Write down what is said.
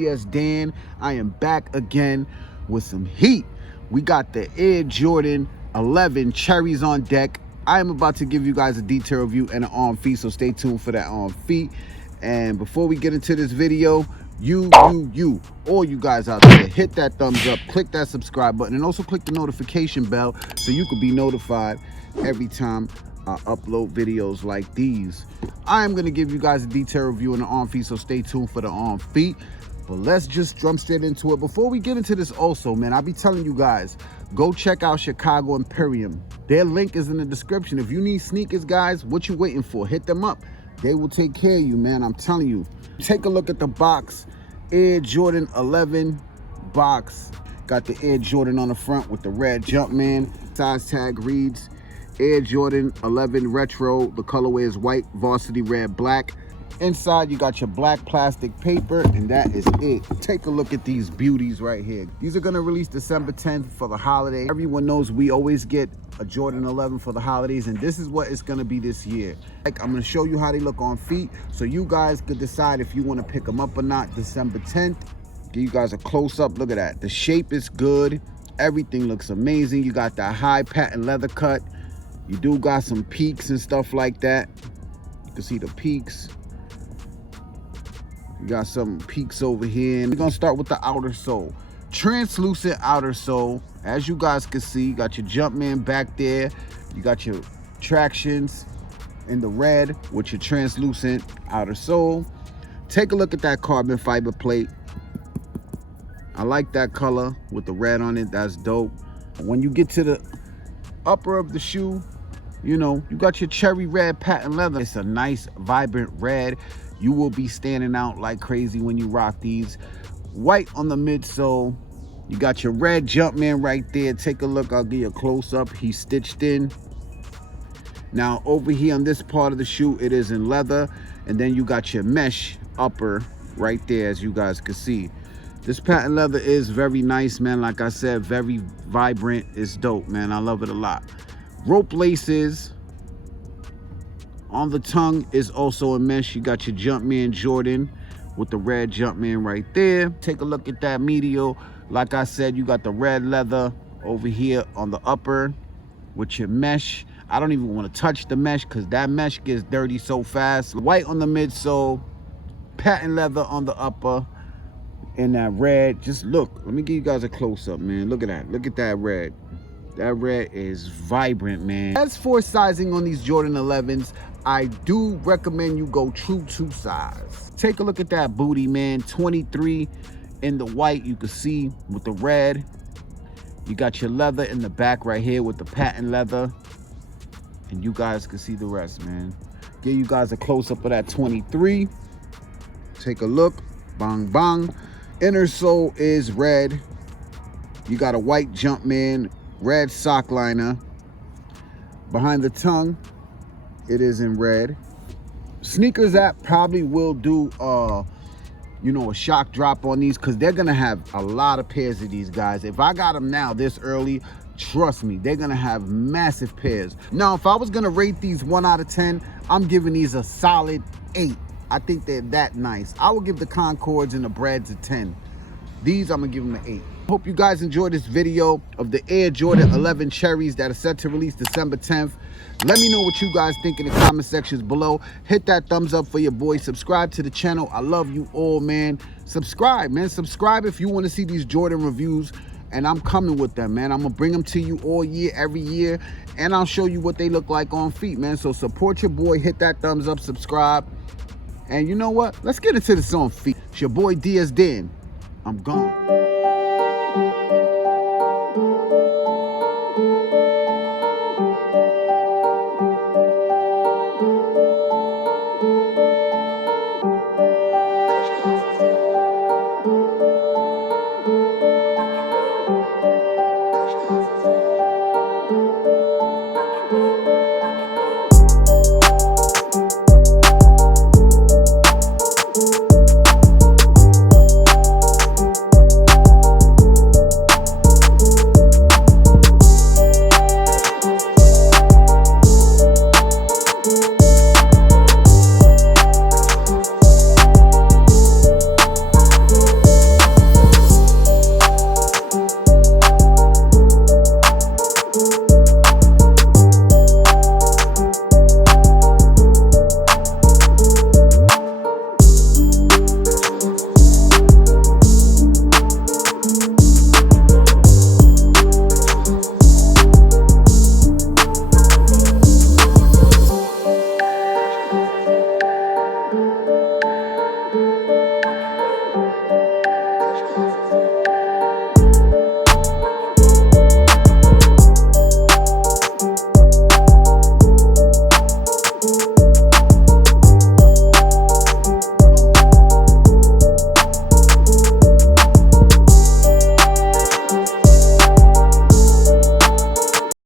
DS Dan. I am back again with some heat. We got the Air Jordan 11 cherries on deck. I am about to give you guys a detail review and an on feet, so stay tuned for that on feet. And before we get into this video, all you guys out there, hit that thumbs up, click that subscribe button, and also click the notification bell so you can be notified every time I upload videos like these. I am going to give you guys a detailed review on the on feet, so stay tuned for the on feet. But let's just jump straight into it. Before we get into this also, man, I'll be telling you guys, go check out Chicago Imperium. Their link is in the description. If you need sneakers, guys, what you waiting for? Hit them up. They will take care of you, man. I'm telling you. Take a look at the box. Air Jordan 11 box. Got the Air Jordan on the front with the red Jumpman. Size tag reads Air Jordan 11 Retro. The colorway is white, varsity red, black. Inside, you got your black plastic paper, and that is it. Take a look at these beauties right here. These are gonna release December 10th for the holiday. Everyone knows we always get a Jordan 11 for the holidays, and this is what it's gonna be this year. Like, I'm gonna show you how they look on feet, so you guys could decide if you wanna pick them up or not. December 10th. Give you guys a close-up. Look at that. The shape is good. Everything looks amazing. You got that high patent leather cut. You do got some peaks and stuff like that. You can see the peaks. You got some peaks over here. And we're gonna start with the outer sole. Translucent outer sole. As you guys can see, you got your Jumpman back there. You got your tractions in the red with your translucent outer sole. Take a look at that carbon fiber plate. I like that color with the red on it. That's dope. When you get to the upper of the shoe, you know, you got your cherry red patent leather. It's a nice, vibrant red. You will be standing out like crazy when you rock these. White on the midsole. You got your red Jumpman right there. Take a look. I'll give you a close-up. He's stitched in. Now, over here on this part of the shoe, it is in leather. And then you got your mesh upper right there, as you guys can see. This patent leather is very nice, man. Like I said, very vibrant. It's dope, man. I love it a lot. Rope laces. On the tongue is also a mesh. You got your Jumpman Jordan with the red Jumpman right there. Take a look at that medial. Like I said, you got the red leather over here on the upper with your mesh. I don't even want to touch the mesh because that mesh gets dirty so fast. White on the midsole, patent leather on the upper, and that red. Just look. Let me give you guys a close-up, man. Look at that. Look at that red. That red is vibrant, man. As for sizing on these Jordan 11s, I do recommend you go true to size. Take a look at that booty, man. 23 in the white, you can see with the red. You got your leather in the back right here with the patent leather. And you guys can see the rest, man. Give you guys a close-up of that 23. Take a look. Bang, bang. Inner sole is red. You got a white Jumpman, red sock liner. Behind the tongue, it is in red. Sneakers app probably will do you know, a shock drop on these because they're gonna have a lot of pairs of these, guys. If I got them now this early, trust me, they're gonna have massive pairs. Now, if I was gonna rate these 1 out of 10, I'm giving these a solid 8. I think they're that nice. I would give the Concords and the Breads a 10. These, I'm gonna give them an 8. Hope you guys enjoyed this video of the Air Jordan 11 cherries that are set to release December 10th. Let me know what you guys think in the comment sections below. Hit that thumbs up for your boy. Subscribe to the channel. I love you all, man. Subscribe, man. Subscribe if you want to see these Jordan reviews. And I'm coming with them, man. I'm going to bring them to you all year, every year. And I'll show you what they look like on feet, man. So support your boy. Hit that thumbs up. Subscribe. And you know what? Let's get into this on feet. It's your boy DS Dan. I'm gone.